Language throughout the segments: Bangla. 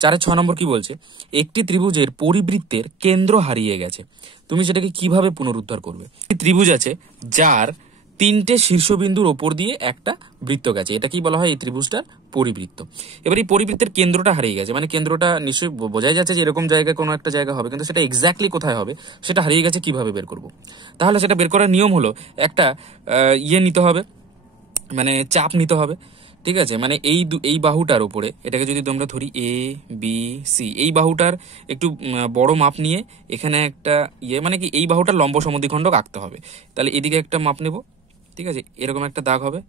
4-এর 6 নম্বর কি বলছে, একটি ত্রিভুজের পরিবৃত্তের কেন্দ্র হারিয়ে গেছে, তুমি সেটাকে কিভাবে পুনরুদ্ধার করবে। ত্রিভুজ আছে যার 3টে শীর্ষবিন্দুর ওপর দিয়ে একটা বৃত্ত গেছে, এটা কি বলা হয়, এই ত্রিভুজটার পরিবৃত্ত। এবার এই পরিবৃত্তের কেন্দ্রটা হারিয়ে গেছে, মানে কেন্দ্রটা নিশ্চয়ই বোঝাই যাচ্ছে যে এরকম জায়গায় কোনো একটা জায়গা হবে, কিন্তু সেটা এক্স্যাক্টলি কোথায় হবে সেটা হারিয়ে গেছে, কিভাবে বের করব। তাহলে সেটা বের করার নিয়ম হলো একটা নিতে হবে, মানে চাপ নিতে হবে। ঠিক আছে, মানে এই বাহুটার উপরে, এটাকে যদি তোমরা ধরি এ বি সি, এই বাহুটার একটু বড় মাপ নিয়ে এখানে একটা মানে কি এই বাহুটার লম্ব সমদ্বিখণ্ডক আঁকতে হবে। তাহলে এদিকে একটা মাপ নেব, ঠিক আছে, এরকম একটা দাগ হবে,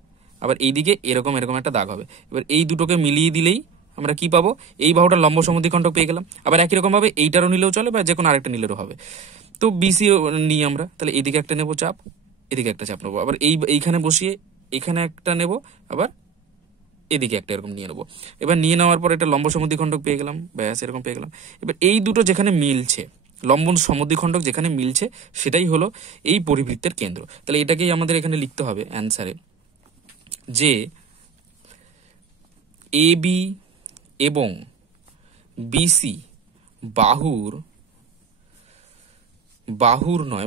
আবার এইদিকে এরকম একটা দাগ হবে। এবার এই দুটোকে মিলিয়ে দিলেই আমরা কি পাবো, এই বাহুটার লম্ব সমদ্বিখণ্ডক পেয়ে গেলাম। আবার একই রকম ভাবে এইটারও নিলেও চলে বা যে কোনো আরেকটা নিলেও হবে। তো বিসি নিই আমরা, তাহলে এদিকে একটা নেবো চাপ, এদিকে একটা চাপ নেবো, আবার এইখানে বসিয়ে এখানে একটা নেব, আবার এদিকে একটা এরকম নিয়ে নেবো। এবার নিয়ে নেওয়ার পর এটা লম্ব সমদ্বিখণ্ডক পেয়ে গেলাম, ব্যাস এরকম পেয়ে গেলাম। এবার এই দুটো যেখানে মিলছে, লম্ব সমদ্বিখণ্ডক যেখানে মিলছে, সেটাই হলো এই পরিবৃত্তের কেন্দ্র। তাহলে এটাকেই আমাদের এখানে লিখতে হবে অ্যান্সারে, যে এ বি এবং বিসি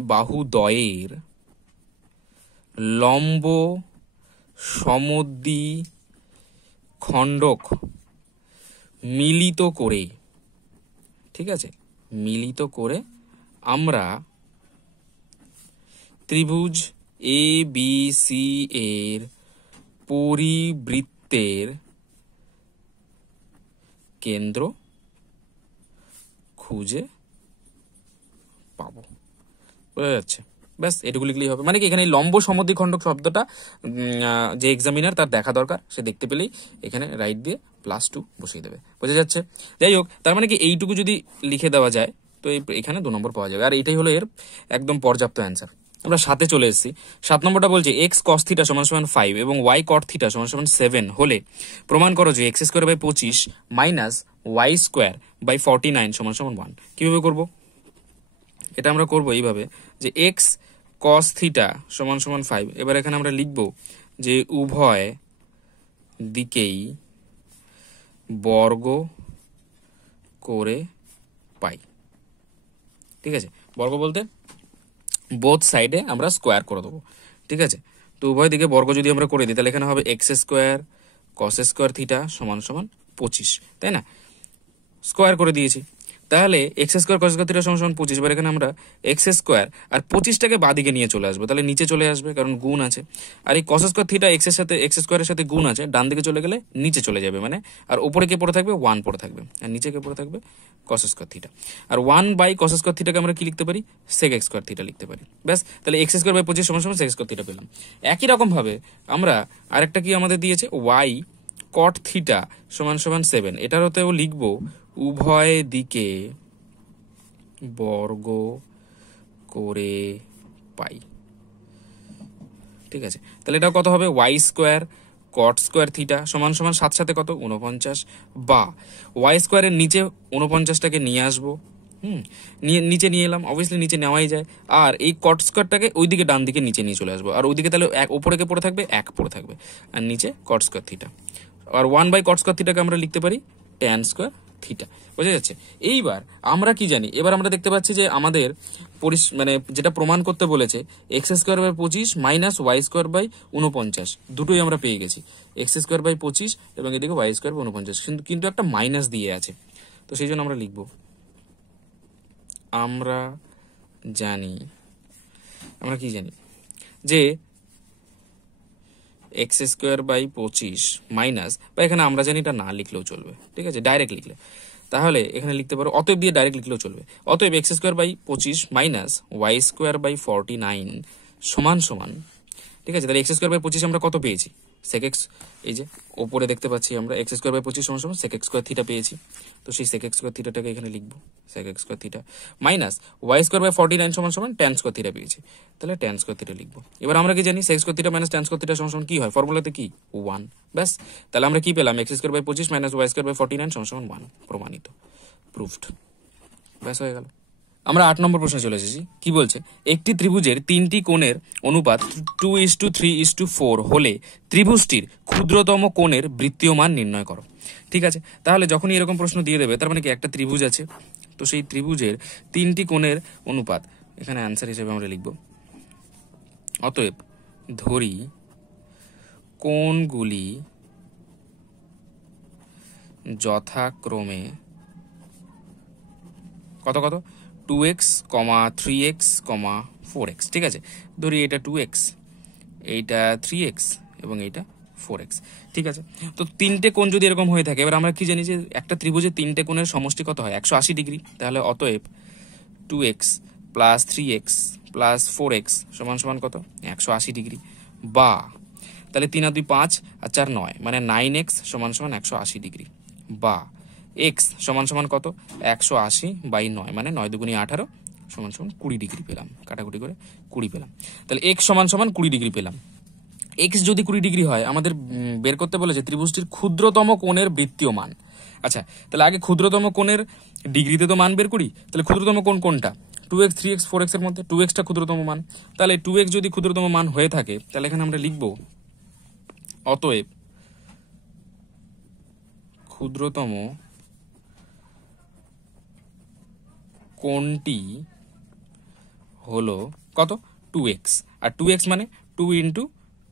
বাহুদ্বয়ের লম্ব সমদ্বিখণ্ডক মিলিত করে, ঠিক আছে, মিলিত করে আমরা ত্রিভুজ এ বি সি এর পরিবৃত্তের কেন্দ্র খুঁজে পাবো। বোঝা যাচ্ছে? ব্যাস এটুকু লিখলেই হবে। মানে কি এখানে লম্ব সমদ্বিখণ্ডক শব্দটা যে এক্সামিনার তার দেখা দরকার, সে দেখতে পেলেই এখানে রাইট দিয়ে +2 বসিয়ে দেবে। বোঝা যাচ্ছে? যাই হোক, তার মানে কি এইটুকু যদি লিখে দেওয়া যায় তো এখানে 2 নম্বর পাওয়া যাবে। আর এইটাই হলো এর একদম পর্যাপ্ত অ্যান্সার। আমরা 7-এ চলে এসেছি। 7 নম্বরটা বলছে x cos θ = 5 এবং y cot θ = 7 হলে প্রমাণ করো যে x² / 25 - y² / 49 = 1। কিভাবে করব? এটা আমরা করব এইভাবে যে x cos θ = 5। এবার এখানে আমরা লিখব যে উভয় দিকেই বর্গ করে পাই। ঠিক আছে, বর্গ বলতে বোথ সাইডে আমরা স্কোয়ার করে দেবো। ঠিক আছে, তো উভয় দিকে বর্গ যদি আমরা করে দিই তাহলে এখানে হবে x² cos² θ = 25, তাই না? স্কোয়ার করে দিয়েছি, তাহলে x² cos² θ = 25। এবার এখানে আমরা x² আর 25টাকে বাদিকে নিয়ে চলে আসবো, তাহলে নিচে চলে আসবে কারণ গুণ আছে। আর এই cos² θ x² এর সাথে গুণ আছে, ডান দিকে চলে গেলে নিচে চলে যাবে, মানে আর উপরে কে পড়ে থাকবে 1 পড়ে থাকবে, আর নিচে কে পড়ে থাকবে cos² θ। আর 1/cos² θ কে আমরা কি লিখতে পারি, sec² θ লিখতে পারি। ব্যাস, তাহলে x² / 25 = sec² θ পেলাম। একই রকম ভাবে আমরা আরেকটা কি আমাদের দিয়েছে y cot θ = 7, এটার হতেও লিখবো উভয় দিকে বর্গ করে পাই। ঠিক আছে, তাহলে এটা কত হবে, y² cot² θ = সাথে সাথে কত 49, বা y² এর নিচে 49টাকে নিয়ে আসবো, নিচে নিয়ে এলাম, অবভিয়াসলি নিচে নেওয়াই যায়। আর এই cot²টাকে ওইদিকে ডান দিকে নিচে নিয়ে চলে আসবো, আর ওইদিকে তাহলে উপরে কে পড়ে থাকবে 1 পড়ে থাকবে, আর নিচে cot² θ। আর 1/cot² θ কে আমরা লিখতে পারি tan² θ। বোঝা যাচ্ছে? এইবার আমরা কি জানি, এবার আমরা দেখতে পাচ্ছি যে আমাদের মানে যেটা প্রমাণ করতে বলেছে x² / 25 - y² / 49, দুটোই আমরা পেয়ে গেছি, x² / 25 এবং এদিকে y² / 49, কিন্তু একটা মাইনাস দিয়ে আছে। তো সেই জন্য আমরা লিখব, আমরা কি জানি যে x² / 25 মাইনাস, বা এখানে আমরা জানি এটা না লিখলেও চলবে, ঠিক আছে, ডাইরেক্ট লিখলে, তাহলে এখানে লিখতে পারো অতএব দিয়ে ডাইরেক্ট লিখলেও চলবে। অতএব x² / 25 - y² / 49 সমান, ঠিক আছে। তাহলে x² / 25 আমরা কত পেয়েছি, sec x, এই যে ওপরে দেখতে পাচ্ছি আমরা x² / 25 = sec x² θ পেয়েছি। তো সেই sec x² θটাকে এখানে লিখবো, sec x² θ minus y² / 49 = tan² θ পেয়েছি, তাহলে tan² θ লিখবো। এবার আমরা কি জানি sec x² θ - tan² θ সমান কি হয়, ফর্মুলাতে কি 1। ব্যাস, তাহলে আমরা কি পেলাম, x² / 25 - y² / 49 = 1, প্রমাণিত, প্রুভড। ব্যাস হয়ে গেল। আমরা 8 নম্বর প্রশ্নে চলে এসেছি। কি বলছে, একটি ত্রিভুজের 3টি কোণের অনুপাত 2:3:4 হলে ত্রিভুজটির ক্ষুদ্রতম কোণের বৃত্তীয় মান নির্ণয় করো। ঠিক আছে, তাহলে যখনই এরকম প্রশ্ন দিয়ে দেবে তার মানে কি একটা ত্রিভুজ আছে, তো সেই ত্রিভুজের 3টি কোণের অনুপাত এখানে অ্যান্সার হিসেবে আমরা লিখব। অতএব ধরি কোণগুলি যথাক্রমে কত কত 2x, 3x, 4x। ঠিক আছে, ধরি এটা 2x, এইটা 3x এবং এইটা 4x। ঠিক আছে, তো 3টে কোণ যদি এরকম হয়ে থাকে, এবার আমরা কি জানি যে একটা ত্রিভুজের 3টে কোণের সমষ্টি কত হয় 180 ডিগ্রি। তাহলে অতএব 2x plus 3x plus 4x সমান সমান কত 180 ডিগ্রি, বা তাহলে 3 আর 2 5 আর 4 9 মানে 9x সমান সমান 180 ডিগ্রি, বা x সমান সমান কত 180/9 মানে 9 দুগুণে 18 সমান সমান 20 ডিগ্রি পেলাম, কাটাকুটি করে 20 পেলাম। তাহলে x সমান সমান 20 ডিগ্রি পেলাম। x যদি 20 ডিগ্রি হয়, আমাদের বের করতে বলেছে ত্রিভুজটির ক্ষুদ্রতম কোণের বৃত্তীয় মান। আচ্ছা, তাহলে আগে ক্ষুদ্রতম কোণের ডিগ্রিতে তো মান বের করি। তাহলে ক্ষুদ্রতম কোণ কোনটা 2x, 3x, 4x এর মধ্যে 2x টা ক্ষুদ্রতম মান। তাহলে 2x যদি ক্ষুদ্রতম মান হয়ে থাকে, তাহলে এখানে আমরা লিখব অতএব ক্ষুদ্রতম কোণটি হলো কত 2x, আর 2x মানে 2 ইন্টু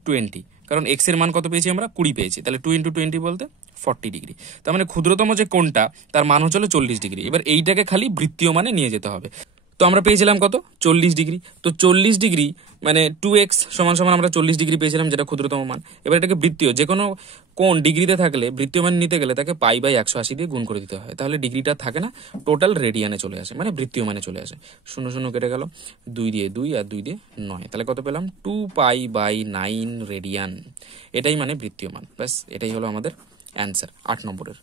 20, কারণ x এর মান কত পেয়েছি আমরা 20 পেয়েছি, তাহলে 2 ইন্টু 20 বলতে 40 ডিগ্রি। তার মানে ক্ষুদ্রতম যে কোণটা তার মান হচ্ছে 40 ডিগ্রি। এবার এইটাকে খালি বৃত্তীয় মানে নিয়ে যেতে হবে। তো আমরা পেয়েছিলাম কত 40 ডিগ্রি। তো 40 ডিগ্রি মানে 2x সমান সমান আমরা 40 ডিগ্রি পেয়েছিলাম, যেটা ক্ষুদ্রতম মান। এবার এটাকে বৃত্তীয় যে কোনো কোণ ডিগ্রিতে থাকলে বৃত্তীয় মান নিতে গেলে তাকে π/180 দিয়ে গুণ করে দিতে হয়, তাহলে ডিগ্রিটা থাকে না, টোটাল রেডিয়ানে চলে আসে, মানে বৃত্তীয় মানে চলে আসে। 0 0 কেটে গেল, 2 দিয়ে 2 আর 2 দিয়ে 9, তাহলে কত পেলাম 2π/9 রেডিয়ান। এটাই মানে বৃত্তীয় মান। ব্যাস, এটাই হলো আমাদের অ্যান্সার 8 নম্বরের।